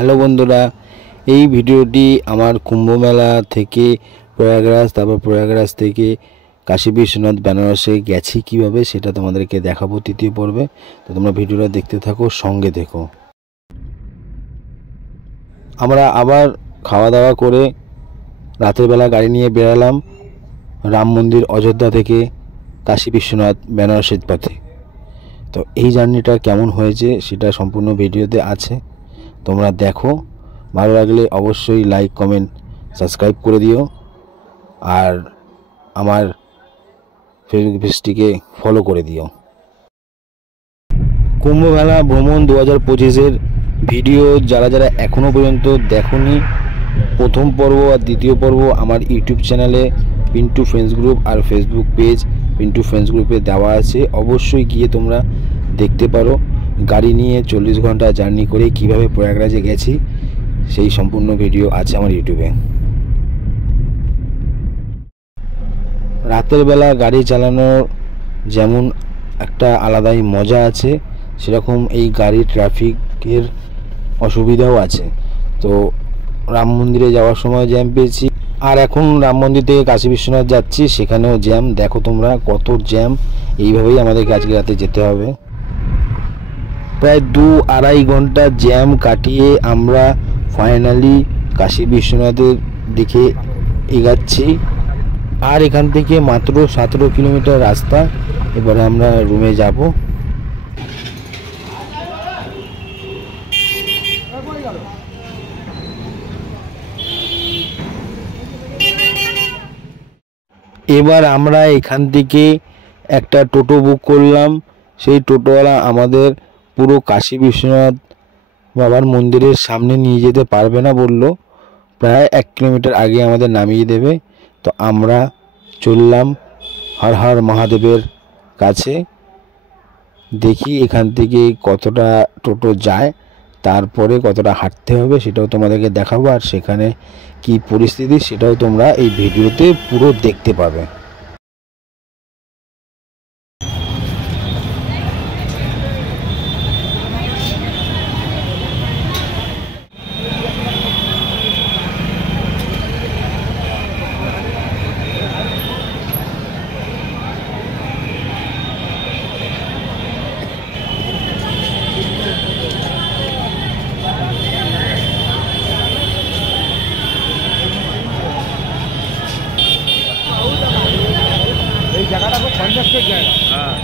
হ্যালো বন্ধুরা, এই ভিডিওটি আমার কুম্ভ মেলা থেকে প্রয়াগরাজ, তারপর প্রয়াগরাজ থেকে কাশী বিশ্বনাথ বেনারসে গেছি কিভাবে সেটা তোমাদেরকে দেখাবো তৃতীয় পর্বে। তো তোমরা ভিডিওটা দেখতে থাকো, সঙ্গে দেখো। আমরা আবার খাওয়া দাওয়া করে রাতের বেলা গাড়ি নিয়ে বেরালাম রাম মন্দির অযোধ্যা থেকে কাশী বিশ্বনাথ বেনারসের পথে। তো এই জার্নিটা কেমন হয়েছে সেটা সম্পূর্ণ ভিডিওতে আছে, তোমরা দেখো। ভালো লাগলে অবশ্যই লাইক, কমেন্ট, সাবস্ক্রাইব করে দিও, আর আমার ফেসবুক পেজটিকে ফলো করে দিও। কুম্ভ মেলা ভ্রমণ 2025-এর ভিডিও যারা যারা এখনও পর্যন্ত দেখোনি, প্রথম পর্ব আর দ্বিতীয় পর্ব আমার ইউটিউব চ্যানেলে পিন্টু ফ্রেন্ডস গ্রুপ আর ফেসবুক পেজ পিন্টু ফ্রেন্ডস গ্রুপে দেওয়া আছে, অবশ্যই গিয়ে তোমরা দেখতে পারো। গাড়ি নিয়ে 40 ঘন্টা জার্নি করে কিভাবে প্রয়াগরাজে গেছি সেই সম্পূর্ণ ভিডিও আছে আমার ইউটিউবে। রাতের বেলা গাড়ি চালানোর যেমন একটা আলাদাই মজা আছে, সেরকম এই গাড়ি ট্রাফিকের অসুবিধাও আছে। তো রাম মন্দিরে যাওয়ার সময় জ্যাম পেয়েছি, আর এখন রাম মন্দির থেকে কাশী বিশ্বনাথ যাচ্ছি, সেখানেও জ্যাম। দেখো তোমরা কত জ্যাম। এইভাবেই আমাদেরকে আজকে রাতে যেতে হবে। প্রায় 2-2.5 ঘন্টা জ্যাম কাটিয়ে আমরা ফাইনালি কাশী বিশ্বনাথের দিকে এগাচ্ছি। আর এখান থেকে মাত্র 17 কিলোমিটার রাস্তা। এবারে আমরা রুমে যাব। এবার আমরা এখান থেকে একটা টোটো বুক করলাম। সেই টোটোওয়ালা আমাদের পুরো কাশী বিশ্বনাথ বাবার মন্দিরের সামনে নিয়ে যেতে পারবে না, বলল প্রায় 1 কিলোমিটার আগে আমাদের নামিয়ে দেবে। তো আমরা চললাম হর হর মহাদেবের কাছে। দেখি এখান থেকে কতটা টোটো যায়, তারপরে কতটা হাঁটতে হবে সেটাও তোমাদেরকে দেখাবো, আর সেখানে কি পরিস্থিতি সেটাও তোমরা এই ভিডিওতে পুরো দেখতে পাবে। জায়গাটা খুব কনজেস্টেড জায়গা। হ্যাঁ,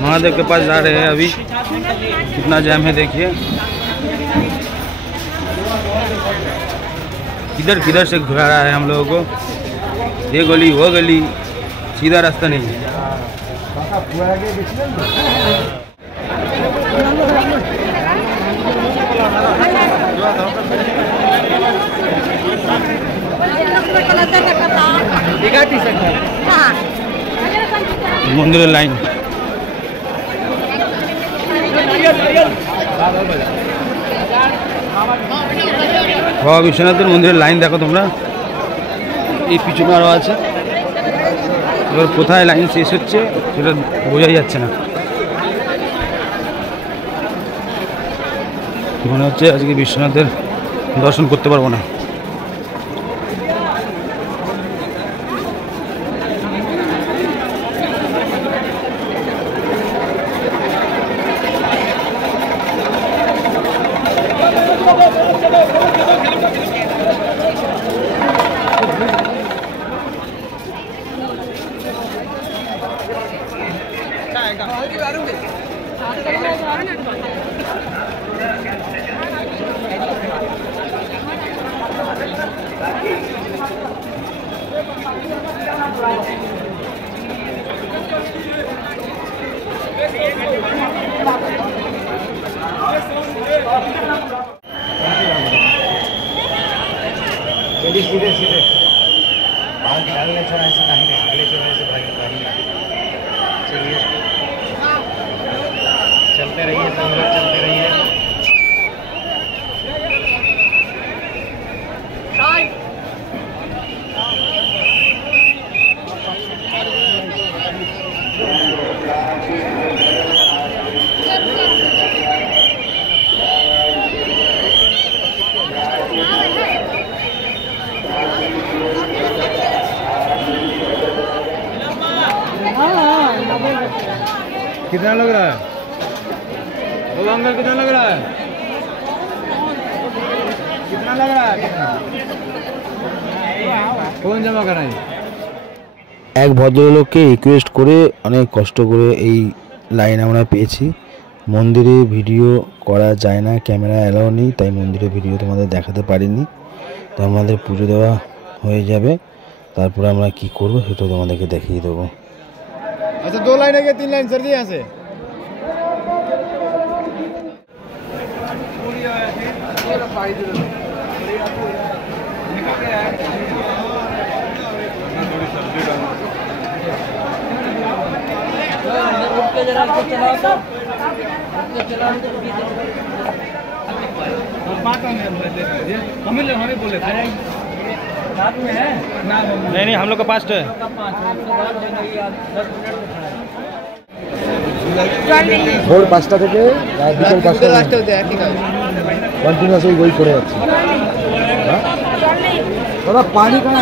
महादेव के पास जा रहे हैं। अभी कितना जैम है देखिए। किधर किधर से घुरा रहा है हम लोगों को, ये गली वो गली, सीधा रास्ता नहीं है। मंदिर लाइन বাবা বিশ্বনাথের মন্দিরের লাইন দেখো তোমরা। এই পিছনে আরও আছে। এবার কোথায় লাইন শেষ হচ্ছে সেটা বোঝাই যাচ্ছে না। মনে হচ্ছে আজকে বিশ্বনাথের দর্শন করতে পারবো না। सीधे सीधे अगले चौराहे से नहीं, अगले चौराहे से भाई चलिए चलते रहिए, सब लोग चलते रहिए। कितना लग रहा है वो अंकल, कितना लग रहा है, कितना लग रहा है, कौन जमा कराई? এক ভদ্রলোককে রিকোয়েস্ট করে অনেক কষ্ট করে এই লাইন আমরা পেয়েছি। মন্দিরে ভিডিও করা যায় না, ক্যামেরা অ্যালাউ নেই, তাই মন্দিরে ভিডিও তোমাদের দেখাতে পারিনি। তো আমাদের পুজো দেওয়া হয়ে যাবে, তারপরে আমরা কি করব সেটা তোমাদেরকে দেখিয়ে দেবো। अच्छा 2 लाइन है क्या 3 लाइन सर जी यहाँ से? हमें बोले थे नहीं, हम लोग का पास है। ভোর 5টা থেকে বিকেল 5টা কন্টিনিউয়াস ওই করে যাচ্ছে। দাদা পানি কেন?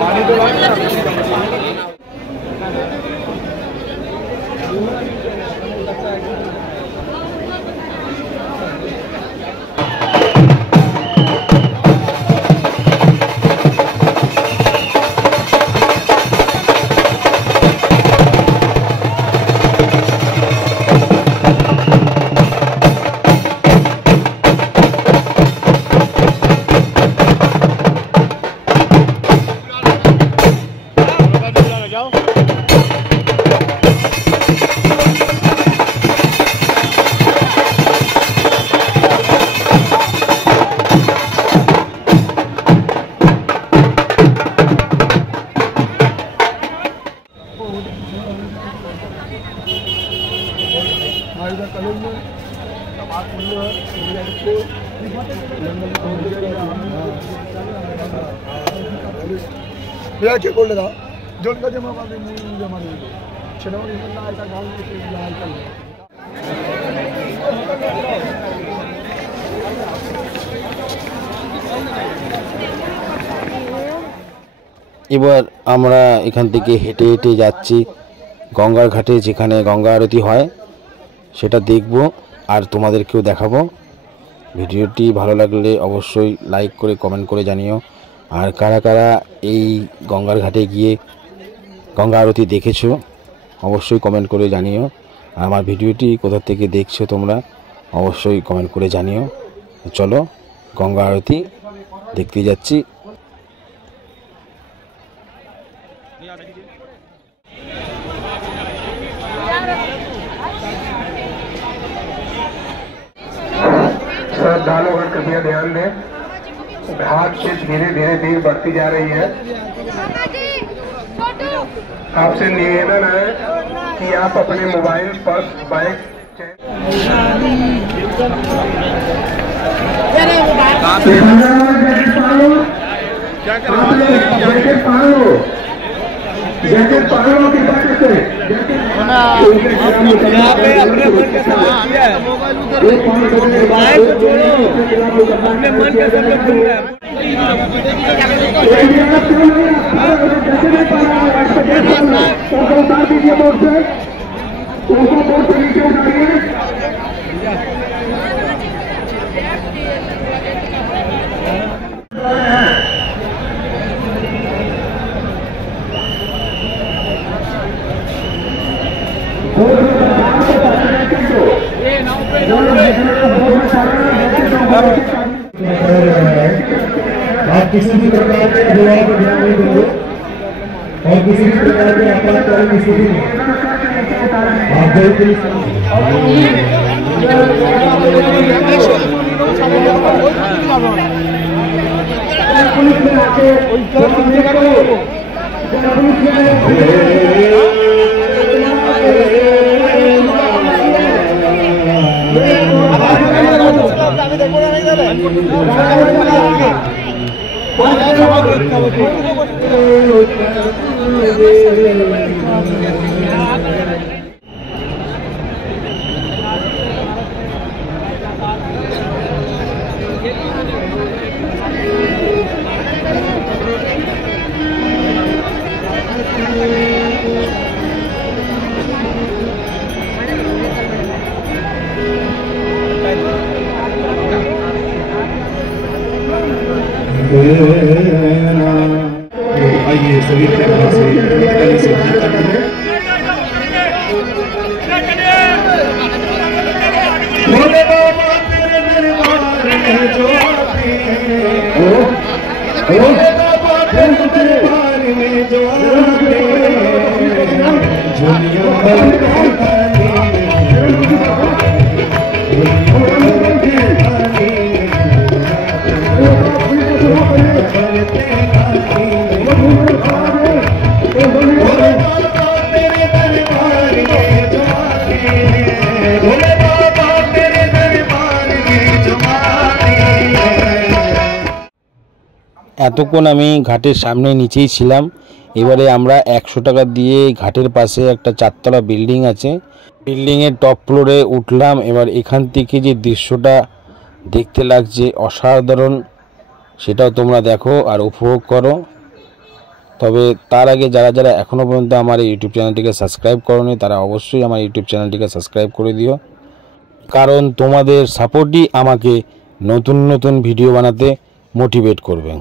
পানি তো क्या করলে দাও জলটা জমা পাবে মুই জমা দিবে সেটাও না এটা গাল থেকে লাল করে। এবার আমরা এখান থেকে হেঁটে হেঁটে যাচ্ছি গঙ্গার ঘাটে, যেখানে গঙ্গা আরতি হয় সেটা দেখব আর তোমাদেরকেও দেখাবো। ভিডিওটি ভালো লাগলে অবশ্যই লাইক করে কমেন্ট করে জানিও। আর কারা কারা এই গঙ্গার ঘাটে গিয়ে গঙ্গা আরতি দেখেছো অবশ্যই কমেন্ট করে জানিও। আর আমার ভিডিওটি কোথা থেকে দেখছো তোমরা অবশ্যই কমেন্ট করে জানিও। চলো গঙ্গা আরতি দেখতে যাচ্ছি। श्रद्धालुगण कृपया ध्यान दें, घाट से धीरे धीरे भीड़ बढ़ती जा रही है। आपसे निवेदन है कि आप अपने मोबाइल, पर्स, बाइक जैकेट पहनो की बात से मोबाइल अपने मन के सब लोग सुन रहे हैं। उतार दीजिए बोर्ड से, उनको बोर्ड से नीचे उतारिए। आप किसी भी प्रकार के विवाह को ध्यान नहीं देंगे और किसी भी प्रकार के आपातकालीन स्थिति में आप आइए सभी कैमरा से भोले बाबा तेरे दरबार में जो आते हैं, भोले बाबा तेरे दरबार में जो आते हैं, झोलियों भर के खाने এতক্ষণ আমি ঘাটের সামনে নিচেই ছিলাম। এবারে আমরা 100 টাকা দিয়ে ঘাটের পাশে একটা 4তলা বিল্ডিং আছে, বিল্ডিংয়ের টপ ফ্লোরে উঠলাম। এবার এখান থেকে যে দৃশ্যটা দেখতে লাগছে অসাধারণ, সেটাও তোমরা দেখো আর উপভোগ করো। তবে তার আগে যারা যারা এখনও পর্যন্ত আমার এই ইউটিউব চ্যানেলটিকে সাবস্ক্রাইব করোনি তারা অবশ্যই আমার ইউটিউব চ্যানেলটিকে সাবস্ক্রাইব করে দিও, কারণ তোমাদের সাপোর্টই আমাকে নতুন নতুন ভিডিও বানাতে মোটিভেট করবে।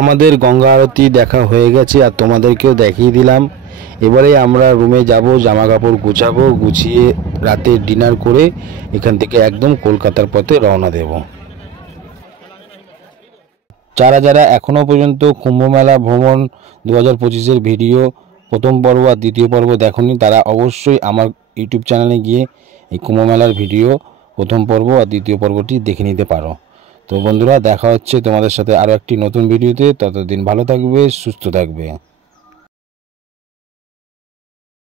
আমাদের গঙ্গা আরতি দেখা হয়ে গেছে আর তোমাদেরকেও দেখিয়ে দিলাম। এবারে আমরা রুমে যাব, জামা কাপড় গুছাবো, গুছিয়ে রাতে ডিনার করে এখান থেকে একদম কলকাতার পথে রওনা দেব। যারা যারা এখনও পর্যন্ত কুম্ভমেলা ভ্রমণ 2025-এর ভিডিও প্রথম পর্ব আর দ্বিতীয় পর্ব দেখোনি, তারা অবশ্যই আমার ইউটিউব চ্যানেলে গিয়ে এই কুম্ভমেলার ভিডিও প্রথম পর্ব আর দ্বিতীয় পর্বটি দেখে নিতে পারো। তো বন্ধুরা, দেখা হচ্ছে তোমাদের সাথে আরও একটি নতুন ভিডিওতে। ততদিন ভালো থাকবে, সুস্থ থাকবে।